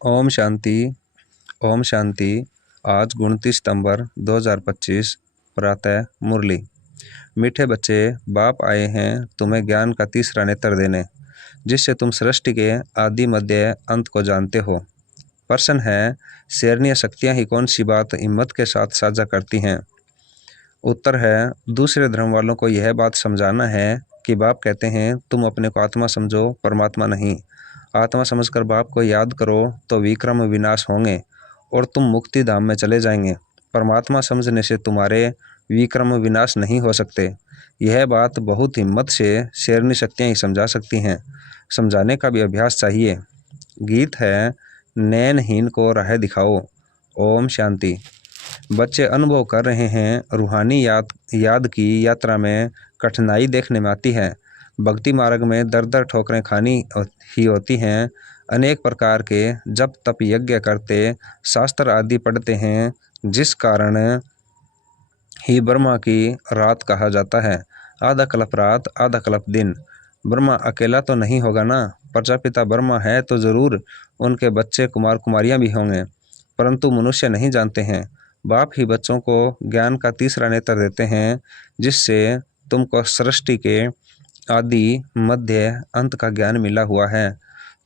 ओम शांति। ओम शांति। आज 29 सितंबर 2025 प्रातः मुरली। मीठे बच्चे, बाप आए हैं तुम्हें ज्ञान का तीसरा नेत्र देने, जिससे तुम सृष्टि के आदि मध्य अंत को जानते हो। प्रश्न है, शेरनीय शक्तियाँ ही कौन सी बात हिम्मत के साथ साझा करती हैं? उत्तर है, दूसरे धर्म वालों को यह बात समझाना है कि बाप कहते हैं तुम अपने को आत्मा समझो, परमात्मा नहीं। आत्मा समझकर बाप को याद करो तो विक्रम विनाश होंगे और तुम मुक्ति धाम में चले जाएंगे। परमात्मा समझने से तुम्हारे विक्रम विनाश नहीं हो सकते। यह बात बहुत हिम्मत से शेरनी शक्तियाँ ही समझा सकती हैं। समझाने का भी अभ्यास चाहिए। गीत है, नैनहीन को राह दिखाओ। ओम शांति। बच्चे अनुभव कर रहे हैं, रूहानी याद की यात्रा में कठिनाई देखने में आती है। भक्ति मार्ग में दर दर ठोकरें खानी ही होती हैं। अनेक प्रकार के जप तप यज्ञ करते, शास्त्र आदि पढ़ते हैं, जिस कारण ही ब्रह्मा की रात कहा जाता है। आधा कल्प रात, आधा कल्प दिन। ब्रह्मा अकेला तो नहीं होगा ना। प्रजापिता ब्रह्मा है तो जरूर उनके बच्चे कुमार कुमारियां भी होंगे, परंतु मनुष्य नहीं जानते हैं। बाप ही बच्चों को ज्ञान का तीसरा नेत्र देते हैं, जिससे तुमको सृष्टि के आदि मध्य अंत का ज्ञान मिला हुआ है।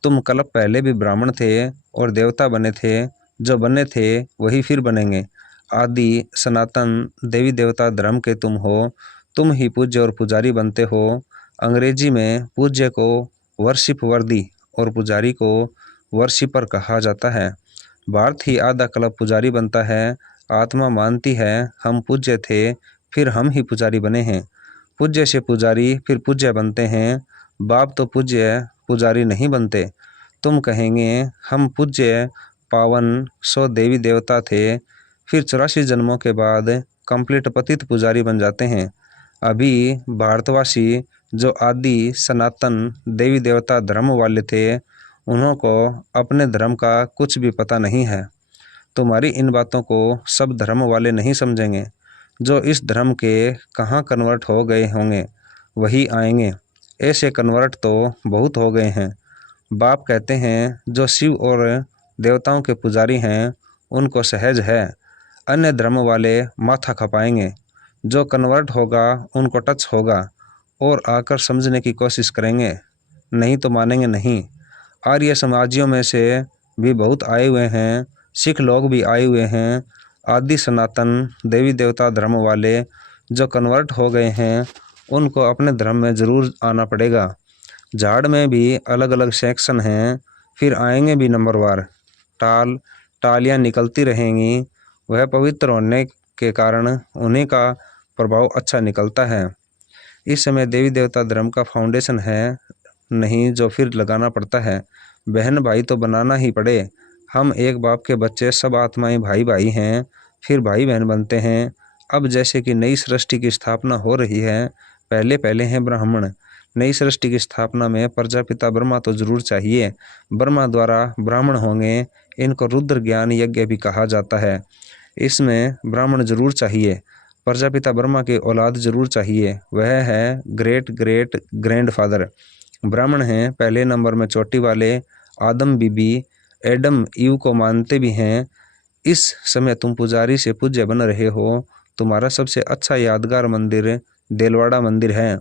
तुम कल्प पहले भी ब्राह्मण थे और देवता बने थे। जो बने थे वही फिर बनेंगे। आदि सनातन देवी देवता धर्म के तुम हो। तुम ही पूज्य और पुजारी बनते हो। अंग्रेजी में पूज्य को वर्शिप वर्दी और पुजारी को वर्शिपर कहा जाता है। भारत ही आधा कल्प पुजारी बनता है। आत्मा मानती है हम पूज्य थे, फिर हम ही पुजारी बने हैं। पूज्य से पुजारी फिर पूज्य बनते हैं। बाप तो पूज्य पुजारी नहीं बनते। तुम कहेंगे हम पूज्य पावन 100 देवी देवता थे, फिर 84 जन्मों के बाद कंप्लीट पतित पुजारी बन जाते हैं। अभी भारतवासी जो आदि सनातन देवी देवता धर्म वाले थे, उन्हों को अपने धर्म का कुछ भी पता नहीं है। तुम्हारी इन बातों को सब धर्म वाले नहीं समझेंगे। जो इस धर्म के कहाँ कन्वर्ट हो गए होंगे वही आएंगे। ऐसे कन्वर्ट तो बहुत हो गए हैं। बाप कहते हैं जो शिव और देवताओं के पुजारी हैं उनको सहज है। अन्य धर्म वाले माथा खपाएंगे। जो कन्वर्ट होगा उनको टच होगा और आकर समझने की कोशिश करेंगे, नहीं तो मानेंगे नहीं। आर्य समाजियों में से भी बहुत आए हुए हैं। सिख लोग भी आए हुए हैं। आदि सनातन देवी देवता धर्म वाले जो कन्वर्ट हो गए हैं उनको अपने धर्म में ज़रूर आना पड़ेगा। झाड़ में भी अलग अलग सेक्शन हैं, फिर आएंगे भी नंबरवार। टालियाँ निकलती रहेंगी। वह पवित्र होने के कारण उन्हीं का प्रभाव अच्छा निकलता है। इस समय देवी देवता धर्म का फाउंडेशन है नहीं जो फिर लगाना पड़ता है। बहन भाई तो बनाना ही पड़े। हम एक बाप के बच्चे, सब आत्माएं भाई भाई हैं, फिर भाई बहन बनते हैं। अब जैसे कि नई सृष्टि की स्थापना हो रही है, पहले पहले हैं ब्राह्मण। नई सृष्टि की स्थापना में प्रजापिता ब्रह्मा तो जरूर चाहिए। ब्रह्मा द्वारा ब्राह्मण होंगे। इनको रुद्र ज्ञान यज्ञ भी कहा जाता है। इसमें ब्राह्मण जरूर चाहिए। प्रजापिता ब्रह्मा की औलाद जरूर चाहिए। वह है ग्रेट ग्रेट ग्रैंडफादर। ब्राह्मण हैं पहले नंबर में चोटी वाले। आदम बीबी एडम ईव को मानते भी हैं। इस समय तुम पुजारी से पूज्य बन रहे हो। तुम्हारा सबसे अच्छा यादगार मंदिर देलवाड़ा मंदिर है।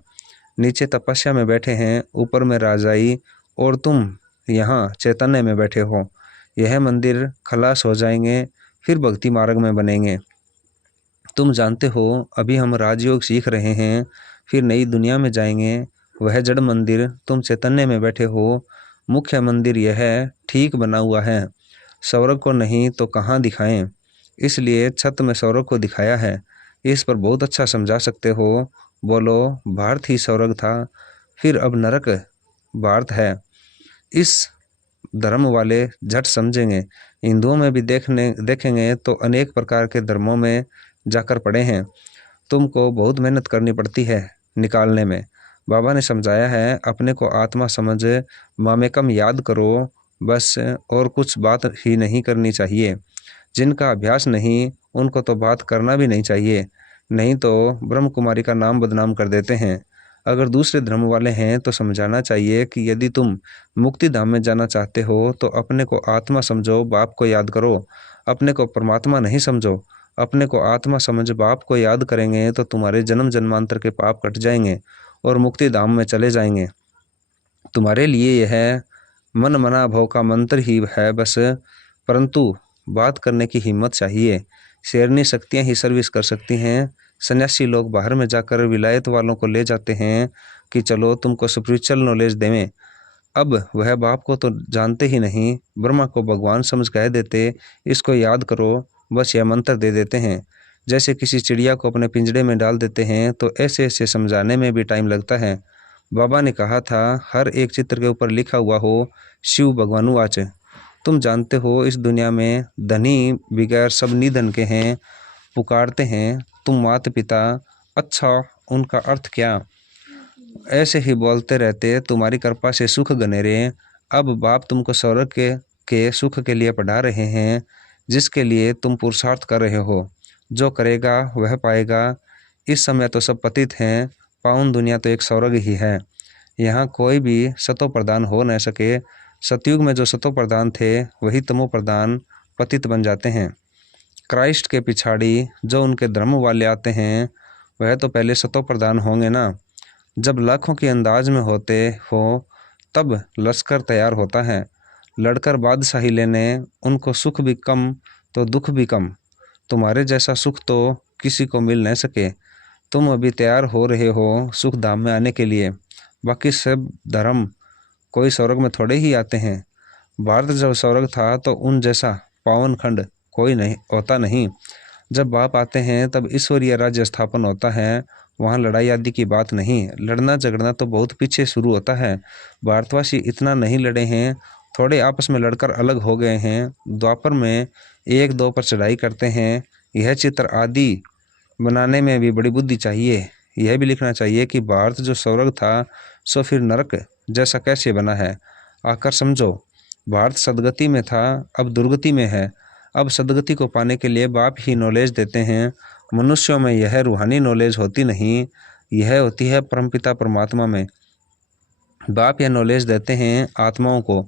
नीचे तपस्या में बैठे हैं, ऊपर में राजाई, और तुम यहाँ चैतन्य में बैठे हो। यह मंदिर खलास हो जाएंगे, फिर भक्ति मार्ग में बनेंगे। तुम जानते हो अभी हम राजयोग सीख रहे हैं, फिर नई दुनिया में जाएंगे। वह जड़ मंदिर तुम चैतन्य में बैठे हो। मुख्य मंदिर यह ठीक बना हुआ है। स्वर्ग को नहीं तो कहाँ दिखाएं, इसलिए छत में स्वर्ग को दिखाया है। इस पर बहुत अच्छा समझा सकते हो। बोलो भारत ही स्वर्ग था, फिर अब नरक भारत है। इस धर्म वाले झट समझेंगे। हिंदुओं में भी देखेंगे तो अनेक प्रकार के धर्मों में जाकर पड़े हैं। तुमको बहुत मेहनत करनी पड़ती है निकालने में। बाबा ने समझाया है अपने को आत्मा समझ मामेकम याद करो बस, और कुछ बात ही नहीं करनी चाहिए। जिनका अभ्यास नहीं उनको तो बात करना भी नहीं चाहिए, नहीं तो ब्रह्म कुमारी का नाम बदनाम कर देते हैं। अगर दूसरे धर्म वाले हैं तो समझाना चाहिए कि यदि तुम मुक्ति धाम में जाना चाहते हो तो अपने को आत्मा समझो, बाप को याद करो। अपने को परमात्मा नहीं समझो। अपने को आत्मा समझ बाप को याद करेंगे तो तुम्हारे जन्म जन्मांतर के पाप कट जाएंगे और मुक्ति धाम में चले जाएंगे। तुम्हारे लिए यह मन मना भव का मंत्र ही है बस, परंतु बात करने की हिम्मत चाहिए। शेरनी शक्तियाँ ही सर्विस कर सकती हैं। सन्यासी लोग बाहर में जाकर विलायत वालों को ले जाते हैं कि चलो तुमको स्पिरिचुअल नॉलेज देवें। अब वह बाप को तो जानते ही नहीं, ब्रह्मा को भगवान समझ कह देते, इसको याद करो, बस यह मंत्र दे देते हैं। जैसे किसी चिड़िया को अपने पिंजड़े में डाल देते हैं तो ऐसे ऐसे समझाने में भी टाइम लगता है। बाबा ने कहा था हर एक चित्र के ऊपर लिखा हुआ हो शिव भगवानुवाच। तुम जानते हो इस दुनिया में धनी बगैर सब निधन के हैं, पुकारते हैं तुम माता पिता। अच्छा, उनका अर्थ क्या? ऐसे ही बोलते रहते तुम्हारी कृपा से सुख घनेरे। अब बाप तुमको स्वर्ग के सुख के लिए पढ़ा रहे हैं, जिसके लिए तुम पुरुषार्थ कर रहे हो। जो करेगा वह पाएगा। इस समय तो सब पतित हैं, पावन दुनिया तो एक स्वर्ग ही है। यहाँ कोई भी सतो प्रधान हो न सके। सतयुग में जो सतो प्रधान थे वही तमो प्रधान पतित बन जाते हैं। क्राइस्ट के पिछाड़ी जो उनके धर्म वाले आते हैं वह तो पहले सतो प्रधान होंगे ना। जब लाखों के अंदाज में होते हो तब लश्कर तैयार होता है लड़कर बादशाही लेने। उनको सुख भी कम तो दुख भी कम। तुम्हारे जैसा सुख तो किसी को मिल न सके। तुम अभी तैयार हो रहे हो सुख धाम में आने के लिए। बाकी सब धर्म कोई स्वर्ग में थोड़े ही आते हैं। भारत जब स्वर्ग था तो उन जैसा पावन खंड कोई नहीं होता नहीं। जब बाप आते हैं तब ईश्वरीय राज्य स्थापन होता है। वहाँ लड़ाई आदि की बात नहीं। लड़ना झगड़ना तो बहुत पीछे शुरू होता है। भारतवासी इतना नहीं लड़े हैं, थोड़े आपस में लड़कर अलग हो गए हैं। द्वापर में एक दो पर चढ़ाई करते हैं। यह चित्र आदि बनाने में भी बड़ी बुद्धि चाहिए। यह भी लिखना चाहिए कि भारत जो स्वर्ग था सो फिर नरक जैसा कैसे बना है। आकर समझो, भारत सदगति में था, अब दुर्गति में है। अब सदगति को पाने के लिए बाप ही नॉलेज देते हैं। मनुष्यों में यह रूहानी नॉलेज होती नहीं, यह होती है परमपिता परमात्मा में। बाप यह नॉलेज देते हैं आत्माओं को,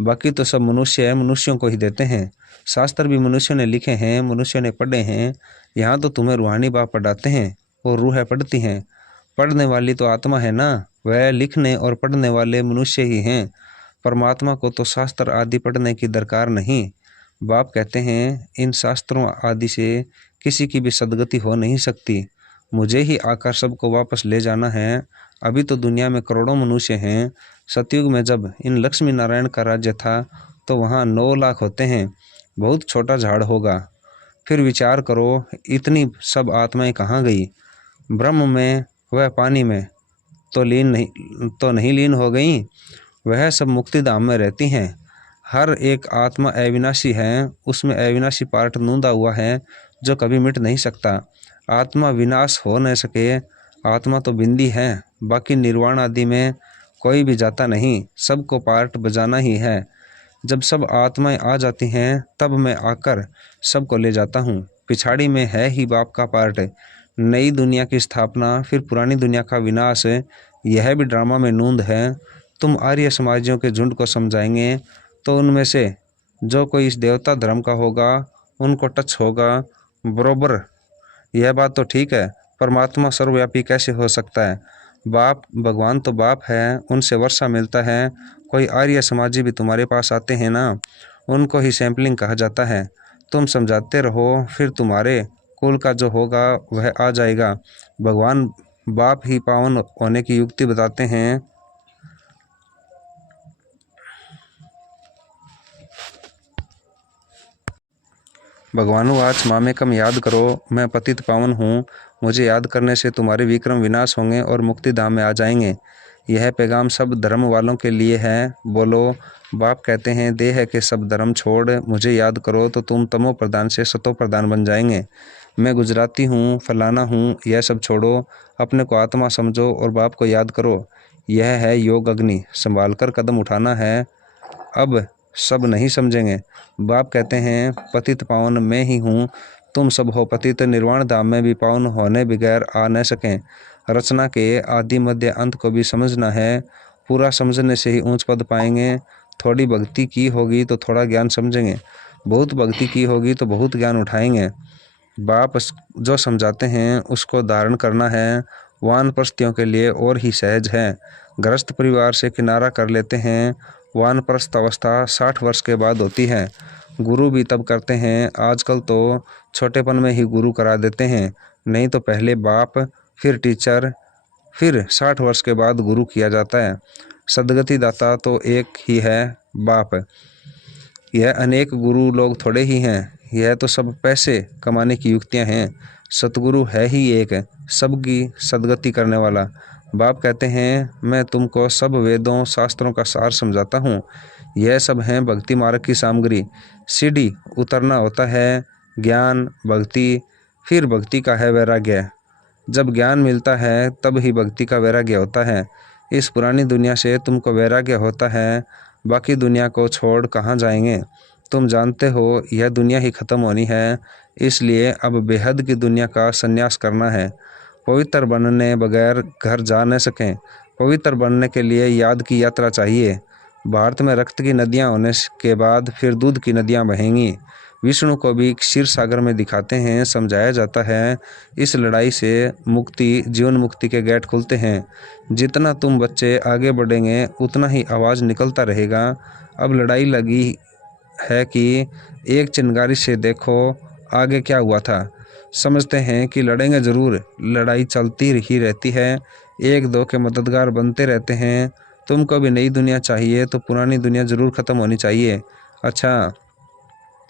बाकी तो सब मनुष्य मनुष्यों को ही देते हैं। शास्त्र भी मनुष्यों ने लिखे हैं, मनुष्यों ने पढ़े हैं। यहाँ तो तुम्हें रूहानी बाप पढ़ाते हैं और रूहें पढ़ती हैं। पढ़ने वाली तो आत्मा है ना, वह लिखने और पढ़ने वाले मनुष्य ही हैं। परमात्मा को तो शास्त्र आदि पढ़ने की दरकार नहीं। बाप कहते हैं इन शास्त्रों आदि से किसी की भी सदगति हो नहीं सकती। मुझे ही आकर सबको वापस ले जाना है। अभी तो दुनिया में करोड़ों मनुष्य हैं। सतयुग में जब इन लक्ष्मी नारायण का राज्य था तो वहाँ 9 लाख होते हैं। बहुत छोटा झाड़ होगा। फिर विचार करो इतनी सब आत्माएं कहाँ गई? ब्रह्म में वह पानी में तो नहीं लीन हो गई। वह सब मुक्ति धाम में रहती हैं। हर एक आत्मा अविनाशी है, उसमें अविनाशी पार्ट नूंदा हुआ है जो कभी मिट नहीं सकता। आत्मा विनाश हो न सके। आत्मा तो बिंदी है, बाकी निर्वाण आदि में कोई भी जाता नहीं। सबको पार्ट बजाना ही है। जब सब आत्माएं आ जाती हैं तब मैं आकर सबको ले जाता हूँ। पिछाड़ी में है ही बाप का पार्ट। नई दुनिया की स्थापना, फिर पुरानी दुनिया का विनाश, यह भी ड्रामा में नूंद है। तुम आर्य समाजियों के झुंड को समझाएंगे तो उनमें से जो कोई इस देवता धर्म का होगा उनको टच होगा बरोबर। यह बात तो ठीक है, परमात्मा सर्वव्यापी कैसे हो सकता है? बाप भगवान तो बाप है, उनसे वर्षा मिलता है। कोई आर्य समाजी भी तुम्हारे पास आते हैं ना, उनको ही सैम्पलिंग कहा जाता है। तुम समझाते रहो, फिर तुम्हारे कुल का जो होगा वह आ जाएगा। भगवान बाप ही पावन होने की युक्ति बताते हैं। भगवानुवाच मामेकम याद करो, मैं पतित पावन हूँ। मुझे याद करने से तुम्हारे विक्रम विनाश होंगे और मुक्ति धाम में आ जाएंगे। यह पैगाम सब धर्म वालों के लिए है। बोलो। बाप कहते हैं देह के सब धर्म छोड़ मुझे याद करो तो तुम तमो प्रधान से सतो प्रधान बन जाएंगे। मैं गुजराती हूँ, फलाना हूँ, यह सब छोड़ो। अपने को आत्मा समझो और बाप को याद करो। यह है योग अग्नि, संभाल कर कदम उठाना है। अब सब नहीं समझेंगे। बाप कहते हैं पतित पावन मैं ही हूँ, तुम सब हो पतित। निर्वाण धाम में भी पावन होने बगैर आ न सकें। रचना के आदि मध्य अंत को भी समझना है। पूरा समझने से ही ऊंच पद पाएंगे। थोड़ी भक्ति की होगी तो थोड़ा ज्ञान समझेंगे, बहुत भक्ति की होगी तो बहुत ज्ञान उठाएंगे। बाप जो समझाते हैं उसको धारण करना है, वानप्रस्थियों के लिए और ही सहज है। गृहस्थ परिवार से किनारा कर लेते हैं। वानप्रस्थ अवस्था 60 वर्ष के बाद होती है। गुरु भी तब करते हैं। आजकल तो छोटेपन में ही गुरु करा देते हैं, नहीं तो पहले बाप, फिर टीचर, फिर 60 वर्ष के बाद गुरु किया जाता है। सदगति दाता तो एक ही है, बाप। यह अनेक गुरु लोग थोड़े ही हैं। यह तो सब पैसे कमाने की युक्तियां हैं। सतगुरु है ही एक, सबकी सदगति करने वाला। बाप कहते हैं, मैं तुमको सब वेदों शास्त्रों का सार समझाता हूँ। यह सब है भक्ति मार्ग की सामग्री। सीढ़ी उतरना होता है ज्ञान, भक्ति, फिर भक्ति का है वैराग्य। जब ज्ञान मिलता है तब ही भक्ति का वैराग्य होता है। इस पुरानी दुनिया से तुमको वैराग्य होता है, बाकी दुनिया को छोड़ कहाँ जाएंगे। तुम जानते हो यह दुनिया ही खत्म होनी है, इसलिए अब बेहद की दुनिया का संन्यास करना है। पवित्र बनने बगैर घर जा न सकें। पवित्र बनने के लिए याद की यात्रा चाहिए। भारत में रक्त की नदियाँ होने के बाद फिर दूध की नदियाँ बहेंगी। विष्णु को भी क्षीर सागर में दिखाते हैं, समझाया जाता है। इस लड़ाई से मुक्ति, जीवन मुक्ति के गेट खुलते हैं। जितना तुम बच्चे आगे बढ़ेंगे उतना ही आवाज़ निकलता रहेगा। अब लड़ाई लगी है कि एक चिंगारी से देखो आगे क्या हुआ था। समझते हैं कि लड़ेंगे ज़रूर, लड़ाई चलती ही रहती है। एक दो के मददगार बनते रहते हैं। तुमको भी नई दुनिया चाहिए तो पुरानी दुनिया ज़रूर ख़त्म होनी चाहिए। अच्छा,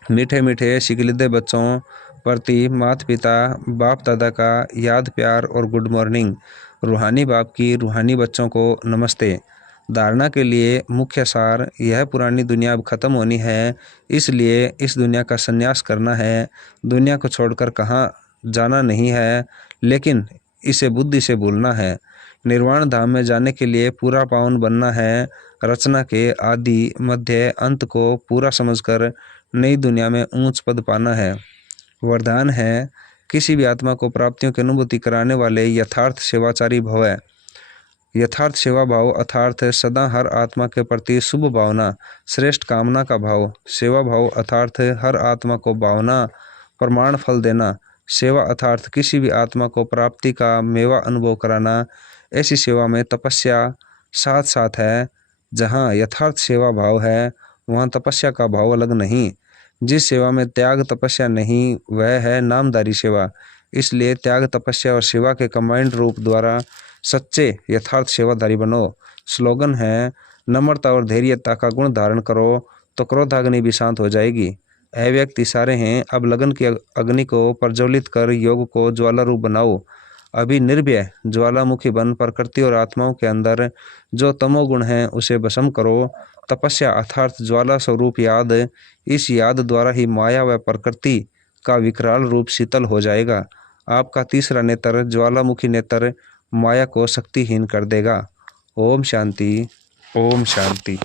मीठे मीठे शिकलिदे बच्चों प्रति माता पिता बाप दादा का याद, प्यार और गुड मॉर्निंग। रूहानी बाप की रूहानी बच्चों को नमस्ते। धारणा के लिए मुख्य सार, यह पुरानी दुनिया अब खत्म होनी है, इसलिए इस दुनिया का संन्यास करना है। दुनिया को छोड़कर कहाँ जाना नहीं है, लेकिन इसे बुद्धि से भूलना है। निर्वाण धाम में जाने के लिए पूरा पावन बनना है। रचना के आदि मध्य अंत को पूरा समझकर नई दुनिया में ऊंच पद पाना है। वरदान है, किसी भी आत्मा को प्राप्तियों की अनुभूति कराने वाले यथार्थ सेवाचारी भव है। यथार्थ सेवा भाव अर्थात सदा हर आत्मा के प्रति शुभ भावना, श्रेष्ठ कामना का भाव। सेवा भाव अर्थात हर आत्मा को भावना प्रमाण फल देना। सेवा अर्थात किसी भी आत्मा को प्राप्ति का मेवा अनुभव कराना। ऐसी सेवा में तपस्या साथ साथ है। जहाँ यथार्थ सेवा भाव है वहाँ तपस्या का भाव अलग नहीं। जिस सेवा में त्याग तपस्या नहीं वह है नामधारी सेवा। इसलिए त्याग तपस्या और सेवा के कंबाइंड रूप द्वारा सच्चे यथार्थ सेवाधारी बनो। स्लोगन है, नम्रता और धैर्यता का गुण धारण करो तो क्रोधाग्नि भी शांत हो जाएगी। अव्यक्त इशारे हैं, अब लगन की अग्नि को प्रज्वलित कर योग को ज्वाला रूप बनाओ। अभी निर्भय ज्वालामुखी बन प्रकृति और आत्माओं के अंदर जो तमोगुण है उसे भस्म करो। तपस्या अर्थात ज्वाला स्वरूप याद। इस याद द्वारा ही माया व प्रकृति का विकराल रूप शीतल हो जाएगा। आपका तीसरा नेत्र, ज्वालामुखी नेत्र, माया को शक्तिहीन कर देगा। ओम शांति, ओम शांति।